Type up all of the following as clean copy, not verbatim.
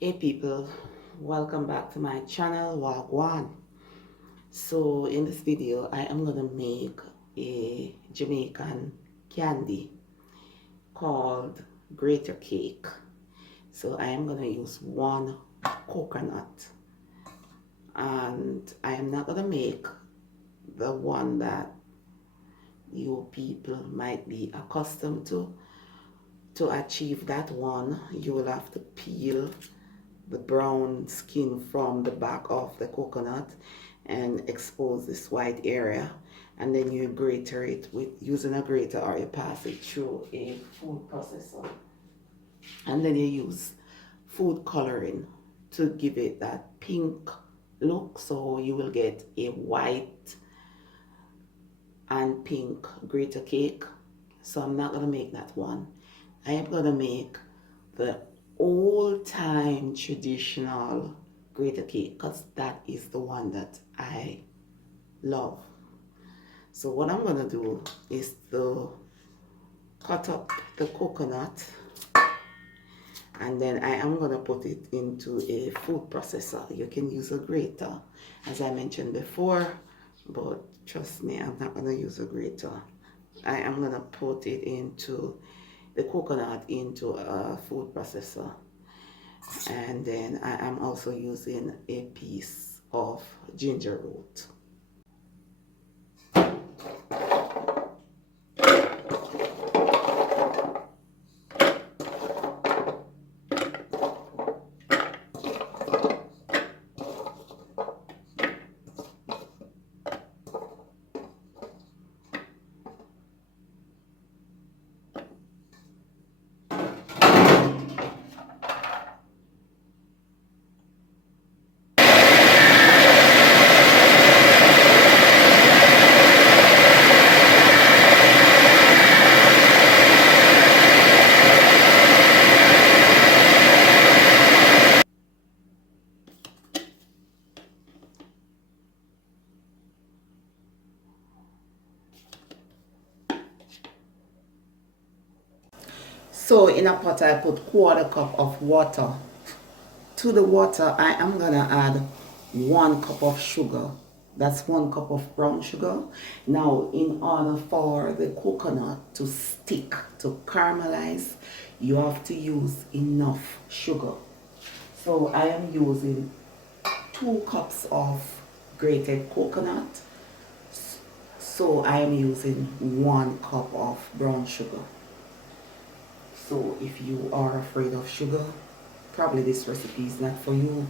Hey people, welcome back to my channel Wagwan. So in this video I am gonna make a Jamaican candy called Grater Cake. So I am gonna use one coconut, and I am not gonna make the one that you people might be accustomed to. To achieve that one, you will have to peel the brown skin from the back of the coconut and expose this white area, and then you grater it with using a grater, or you pass it through a food processor, and then you use food coloring to give it that pink look, so you will get a white and pink grater cake. So I'm not gonna make that one. I am gonna make the old time traditional grater cake, because that is the one that I love. So what I'm gonna do is to cut up the coconut, and then I am gonna put it into a food processor. You can use a grater, as I mentioned before, but trust me, I'm not gonna use a grater. I am gonna put it into the coconut into a food processor, and then I am also using a piece of ginger root. So in a pot I put quarter cup of water. To the water I am gonna add 1 cup of sugar. That's 1 cup of brown sugar. Now in order for the coconut to stick, to caramelize, you have to use enough sugar. So I am using 2 cups of grated coconut. So I am using 1 cup of brown sugar. So if you are afraid of sugar, probably this recipe is not for you.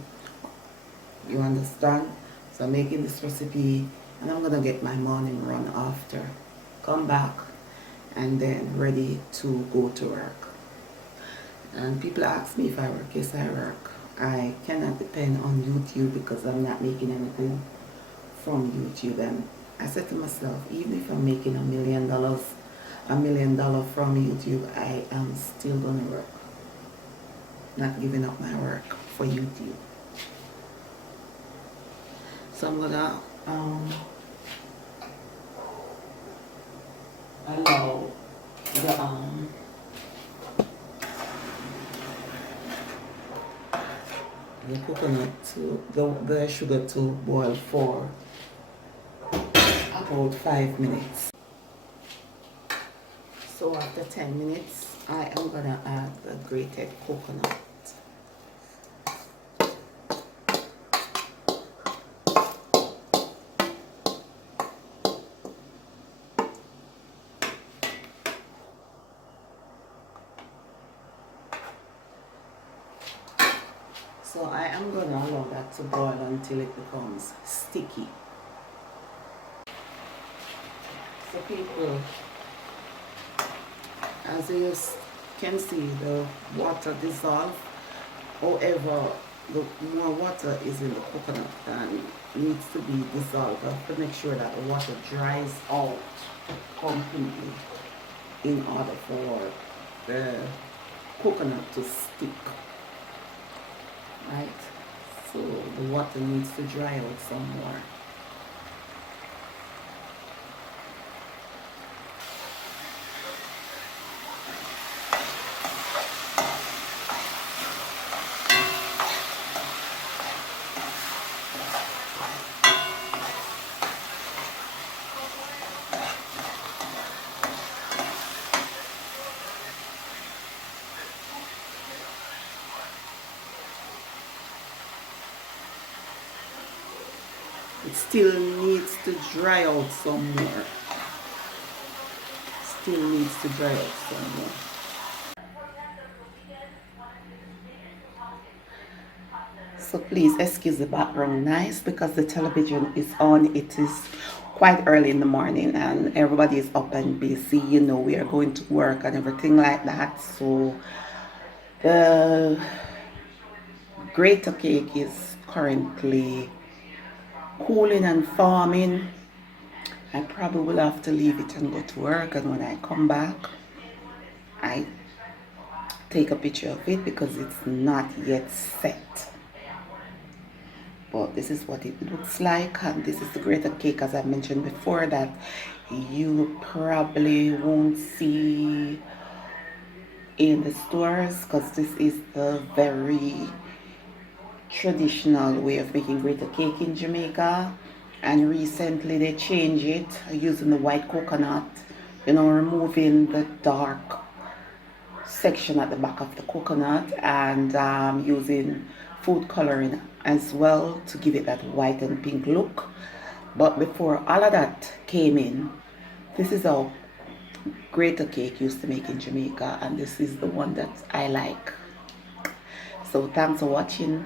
You understand? So I'm making this recipe, and I'm gonna get my morning run after. Come back and then ready to go to work. And people ask me if I work. Yes, I work. I cannot depend on YouTube because I'm not making anything from YouTube. And I said to myself, even if I'm making $1 million from YouTube, I am still gonna work. Not giving up my work for YouTube. So I'm gonna allow the coconut to the sugar to boil for about 5 minutes. So after 10 minutes, I am gonna add the grated coconut. So I am gonna allow that to boil until it becomes sticky. So people, as you can see, the water dissolves. However, the more water is in the coconut and needs to be dissolved. I have to make sure that the water dries out completely in order for the coconut to stick. Right? So the water needs to dry out some more. It still needs to dry out some more. Still needs to dry out some more. So please excuse the background noise because the television is on. It is quite early in the morning and everybody is up and busy. You know, we are going to work and everything like that. So the grater cake is currently cooling and forming. I probably will have to leave it and go to work, and when I come back I take a picture of it because it's not yet set. But this is what it looks like, and this is the grated cake, as I mentioned before, that you probably won't see in the stores because this is the very traditional way of making grated cake in Jamaica. And recently they changed it using the white coconut, you know, removing the dark section at the back of the coconut, and using food coloring as well to give it that white and pink look. But before all of that came in, this is how grater cake used to make in Jamaica, and this is the one that I like. So thanks for watching.